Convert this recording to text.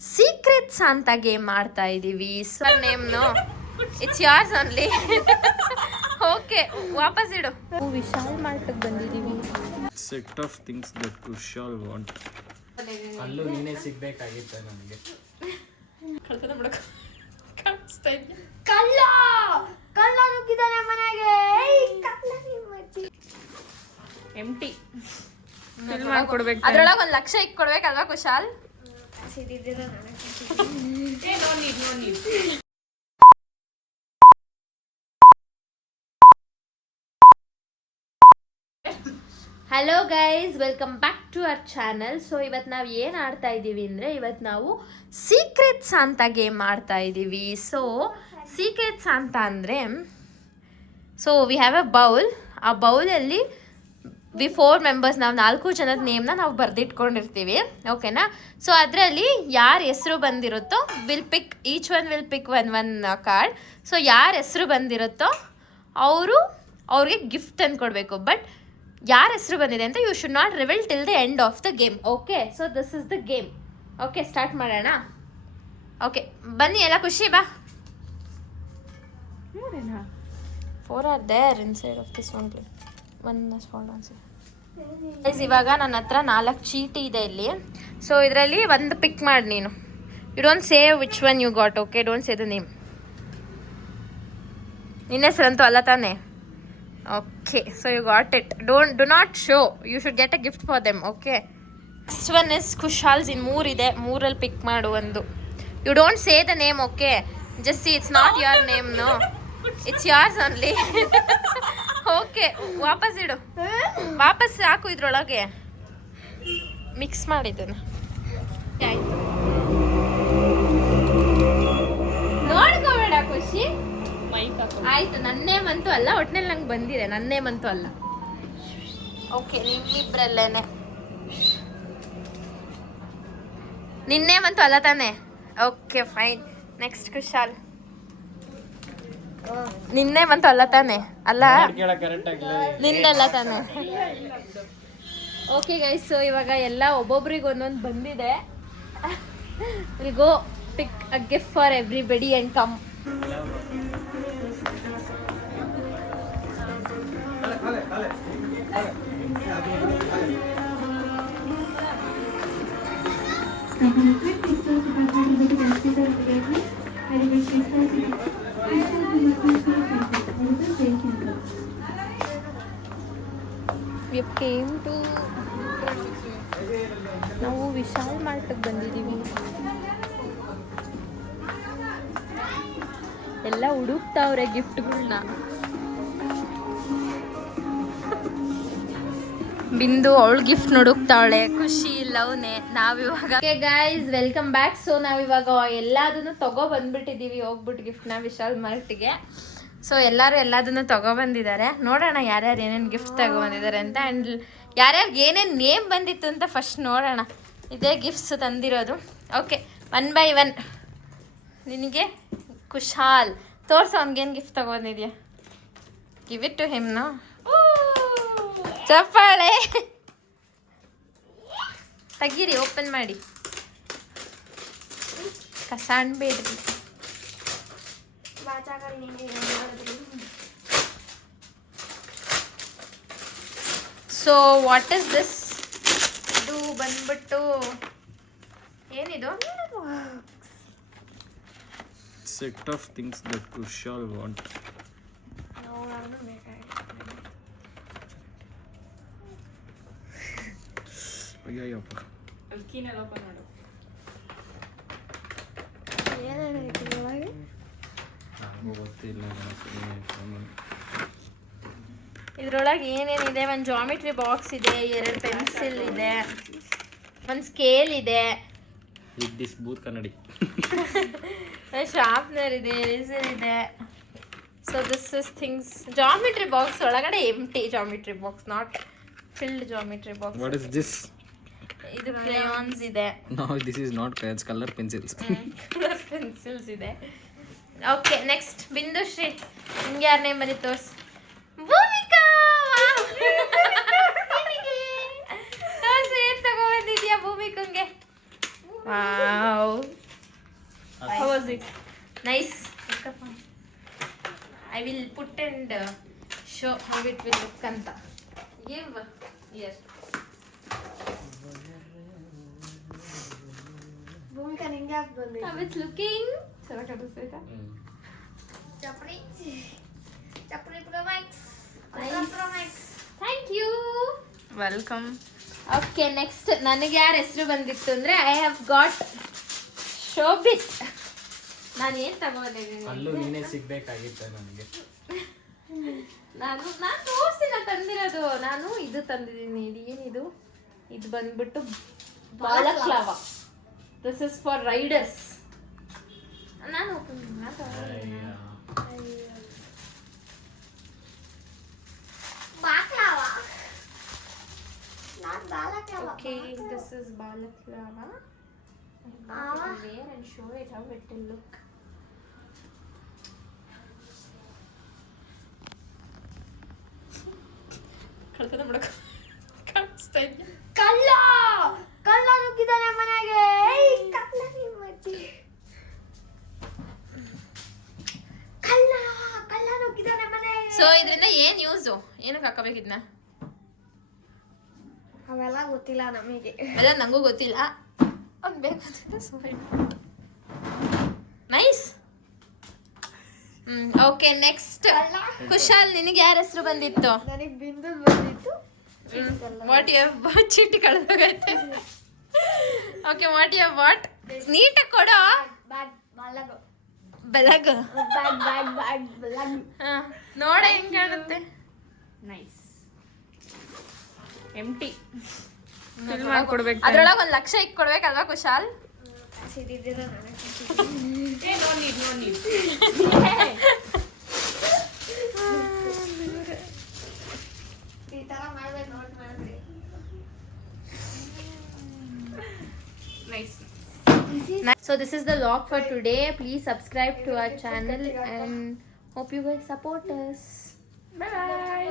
Secret Santa game ಆಡ್ತಾ ಇದ್ದೀವಿ. So ನೇಮ್ನು ಇಟ್ಸ್ ಯಾರ್ಸ್ ಓನ್ಲಿ. ಓಕೆ, ವಾಪಸ್ ಇಡು. ವಿಶಾಲ್ ಮಾರ್ಟ್ಗೆ ಬಂದಿದ್ದೀವಿ. Set of things that Kushal want. ಅಲ್ಲೂ ನೀನೇ ಸಿಗ್ಬೇಕಾಗಿತ್ತು ನನಗೆ. ಕಳ್ತನ ಮಾಡಕ ಕಾಣಿಸ್ತಾ ಇದೆ. ಕಳ್ಳ ನುಗ್ಗಿದಾನೆ ಮನೆಗೆ. ಎಂಟಿ ಮಾಡ್ಕೊಡ್ಬೇಕು. ಅದ್ರೊಳಗೆ 1 ಲಕ್ಷ ಇಕ್ಕೊಡ್ಬೇಕಲ್ವಾ Kushal? Hello guys, welcome back to our channel. So ಇವತ್ತು ನಾವು ಏನು ಆಡ್ತಾ ಇದ್ದೀವಿ ಅಂದರೆ, ಇವತ್ತು ನಾವು ಸೀಕ್ರೆಟ್ ಸಾಂತಾ ಗೇಮ್ ಆಡ್ತಾ ಇದ್ದೀವಿ. ಸೊ ಸೀಕ್ರೆಟ್ ಸಾಂತಾ ಅಂದರೆ, so we have A bowl. ಆ ಬೌಲಲ್ಲಿ ವಿ 4 ಮೆಂಬರ್ಸ್, ನಾವು 4 ಜನದ ನೇಮ್ನ ನಾವು ಬರೆದಿಟ್ಕೊಂಡಿರ್ತೀವಿ, ಓಕೆನಾ? ಸೊ ಅದರಲ್ಲಿ ಯಾರ ಹೆಸರು ಬಂದಿರುತ್ತೋ each one will pick one card. So ಯಾರ ಹೆಸರು ಬಂದಿರುತ್ತೋ ಅವ್ರಿಗೆ ಗಿಫ್ಟ್ ತಂದು ಕೊಡಬೇಕು. ಬಟ್ ಯಾರ ಹೆಸರು ಬಂದಿದೆ ಅಂತ you should not reveal till the end of the game. Okay, so this is the game. Okay, start ಮಾಡೋಣ. ಓಕೆ, ಬನ್ನಿ ಎಲ್ಲ, ಖುಷಿ ಬಾ. 4 are there inside of this one plate. ಇವಾಗ ನನ್ನ ಹತ್ರ 4 ಚೀಟಿ ಇದೆ ಇಲ್ಲಿ. ಸೊ ಇದರಲ್ಲಿ ಒಂದು ಪಿಕ್ ಮಾಡಿ ನೀನು. You don't say which one you got. Okay, don't say the name. ನಿನ್ನ ಹೆಸರಂತೂ ಅಲ್ಲ ತಾನೆ? Okay, so you got it. Do not show. You should get a gift for them. Okay, next one is Kushal's. In 3 ಇದೆ, 3ಅಲ್ಲಿ pick ಮಾಡು ಒಂದು. You don't say the name. Okay, just see, it's not your name. No, it's yours only. Okay, ವಾಪಸ್ ಇಡು. ವಾಪಸ್ ಹಾಕು ಇದ್ರೊಳಗೆ. Mix ಮಾಡಿದ್ದನ್ನು. ಆಯ್ತು, ನೋಡ್ಕೋಬೇಡ ಖುಷಿ. ಆಯ್ತು, ನನ್ನ ನೇಮ್ ಅಂತೂ ಅಲ್ಲ. ಒಟ್ಟಿನಲ್ಲಿ ನಂಗೆ ಬಂದಿದೆ, ನನ್ನ ನೇಮ್ ಅಂತೂ ಅಲ್ಲ. ಓಕೆ, ನಿಮ್ಮಿಬ್ರಲ್ಲೇನೆ. ನಿನ್ನ ನೇಮ್ ಅಂತೂ ಅಲ್ಲ ತಾನೆ? Okay, fine. ನೆಕ್ಸ್ಟ್ ಕುಶಾಲ್. ನಿನ್ನೆ ಮಂತು ಅಲ್ಲ ತಾನೆ? ಅಲ್ಲ, ನಿಂದಲ್ಲ ತಾನೆ? ಓಕೆ ಗೈಸ್, ಸೊ ಇವಾಗ ಎಲ್ಲ ಒಬ್ಬೊಬ್ರಿಗೆ ಒಂದೊಂದು ಬಂದಿದೆ. Will go pick a gift for everybody and come. ನಾವು ವಿಶಾಲ್ ಮಾರ್ಟ್ಗೆ ಬಂದಿದ್ದೀವಿ. ಎಲ್ಲ ಹುಡುಕ್ತಾವ್ರೆ ಗಿಫ್ಟ್ಗಳನ್ನ. ಬಿಂದು ಅವಳು ಗಿಫ್ಟ್ ಹುಡುಕ್ತಾವಳೆ, ಖುಷಿ ಲವ್ನೆ. ನಾವಿವಾಗ ಗೈಸ್ ವೆಲ್ಕಮ್ ಬ್ಯಾಕ್. ಸೊ ನಾವಿವಾಗ ಎಲ್ಲದನ್ನು ಬಂದ್ಬಿಟ್ಟಿದ್ದೀವಿ, ಹೋಗ್ಬಿಟ್ಟು ಗಿಫ್ಟ್ನ ವಿಶಾಲ್ ಮಾರ್ಟ್ಗೆ. ಸೊ ಎಲ್ಲದನ್ನು ತಗೊಬಂದಿದ್ದಾರೆ. ನೋಡೋಣ ಯಾರ್ಯಾರು ಏನೇನು ಗಿಫ್ಟ್ ತಗೊಬಂದಿದ್ದಾರೆ ಅಂತ. ಆ್ಯಂಡ್ ಯಾರ್ಯಾರಿಗೆ ಏನೇನು ನೇಮ್ ಬಂದಿತ್ತು ಅಂತ ಫಸ್ಟ್ ನೋಡೋಣ. ಇದೇ ಗಿಫ್ಟ್ಸ್ ತಂದಿರೋದು. Okay, 1 by 1. ನಿನಗೆ ಕುಶಾಲ್ ತೋರ್ಸು, ಅವ್ನಿಗೇನು ಗಿಫ್ಟ್ ತಗೊಬಂದಿದ್ಯಾ. ಗಿವ್ ಇಟ್ ಟು ಹಿಮ್ನು. ಚಪ್ಪಾಳೆ ತೆಗೀರಿ, ಓಪನ್ ಮಾಡಿ. ಕಸಾಣ್ಬೇಡ್ರಿ. So what is this? ಇದು ಬಂದ್ಬಿಟ್ಟು ಏನಿದು? Set of things that Kushal want. ಅಯ್ಯಪ್ಪ, ಇದ್ರೊಳಗೆ ಏನೇನಿದೆ? ಒಂದು ಜಾಮಿಟ್ರಿ ಬಾಕ್ಸ್ ಇದೆ, 2 ಪೆನ್ಸಿಲ್ ಇದೆ, ಒಂದು ಸ್ಕೇಲ್ ಇದೆ, ಬೂತ್ ಕನ್ನಡಿ, ಶಾರ್ಪ್ನರ್ ಇದೆ, ಎರೇಸರ್ ಇದೆ. So this is things. Geometry box ಒಳಗಡೆ empty geometry box, not filled geometry box. What is this? ಇದು ಕ್ರೇಯಾನ್ಸ್ ಇದೆ. No, this is not crayons, colour pencils. Colour pencils ಇದೆ. Okay, next Bindushree. ನಿಮ್ಗೆ ಯಾರ name ಬಂದಿತ್ತು ತೋರ್ಸ್. ಭೂಮಿಕಾ. ತೋರ್ಸು, ಏನ್ ತಗೊಬಂದಿದ್ಯಾ ಭೂಮಿಕಂಗೆ? Wow, How was it? Nice. I will put and show how it will look anta. Give here. Bhumika ನಿಂಗೆ ಯಾಕೆ ಬಂದಿ How it's looking? Sir, kanisita. ಚಪ್ರಿ ಚಪ್ರಿ pro max Nice. Pro max Thank you. Welcome. Okay, next ನನಗೆ ಯಾರ ಹೆಸರು ಬಂದಿತ್ತು ಅಂದ್ರೆ ಐ ಹ್ಯಾವ್ ಗಾಟ್ ಶೋಭಿತ್. ನಾನು ಏನು ತಗೊಂಡಿದ್ದೀನಿ ಅಲ್ಲೂ ನೀನೇ ಸಿಗ್ಬೇಕಾಗಿತ್ತು ನನಗೆ. ನಾನು ತೋರಿಸಿಲ್ಲ ತಂದಿರೋದು. ನಾನು ಇದು ತಂದಿದ್ದೀನಿ. ಇದು ಏನಿದು? ಇದು ಬಂದ್ಬಿಟ್ಟು balaclava. This is for riders. ನಾನು baklava not balaclava okay, this is balaclava. Wear and show it how it will look. ಕಳ್ತನ ಮಾಡಕ ಕಾಣಿಸ್ತಾ ಇದೆ. ಕಳ್ಳ ಕಳ್ಳ ನುಗ್ಗಿದಾನೆ ಮನೆಗೆ ಏಯ್ ಕಳ್ಳ ನಿಮ್ಮಜ್ಜಿ ಕಳ್ಳ ಕಳ್ಳ ನುಗ್ಗಿದಾನೆ ಮನೆಗೆ ಸೊ ಇದರಿಂದ ಏನ್ ಯೂಸು? ಏನಕ್ಕೆ ಹಾಕಬೇಕಿದ್ನ? ಅವೆಲ್ಲ ಗೊತ್ತಿಲ್ಲ ನಮಗೆ ಅಲ್ಲ, ನಂಗೂ ಗೊತ್ತಿಲ್ಲ. ಅವ್ನು ಬೇಕಾದ್ರೆ ನೈಸ್. ಓಕೆ, ನೆಕ್ಸ್ಟ್ ಕುಶಾಲ್, ನಿನಗೆ ಯಾರ ಹೆಸರು ಬಂದಿತ್ತು? ನನಗೆ ಬಿಂದು ಬಂದಿತ್ತು ವಾಟ್ ಯು ಚೀಟಿ ಕಳೆದೋಗೈತೆ. ಓಕೆ, ವಾಟ್ ಯು ವಾಟ್ ನೀಟಾಗಿ ಕೊಡೋ. ಬ್ಯಾಡ್ ಬಾಲಗ ಬೆಳಗ್ ಬ್ಯಾಡ್ ಬ್ಯಾಡ್ ಬ್ಯಾಡ್ ಬ್ಯಾಡ್ ನೋಡ ಹೆಂಗ್ ಕಾಣುತ್ತೆ. ನೈಸ್ ಎಂಟಿ ಅದ್ರೊಳಗೆ 1 ಲಕ್ಷ ಇಕ್ ಕೊಡ್ಬೇಕಲ್ವಾ ಕುಶಾಲ್? ಸಿದಿದ್ದೀರ ನನಗೆ ನೋ ನೀಡ್ ಈ ತರ ಮಾಡ್ಬೇಕು ನೋಟ್ ಮಾಡ್ರಿ nice So this is the vlog for today. Please subscribe to our channel and hope you guys support us. Bye.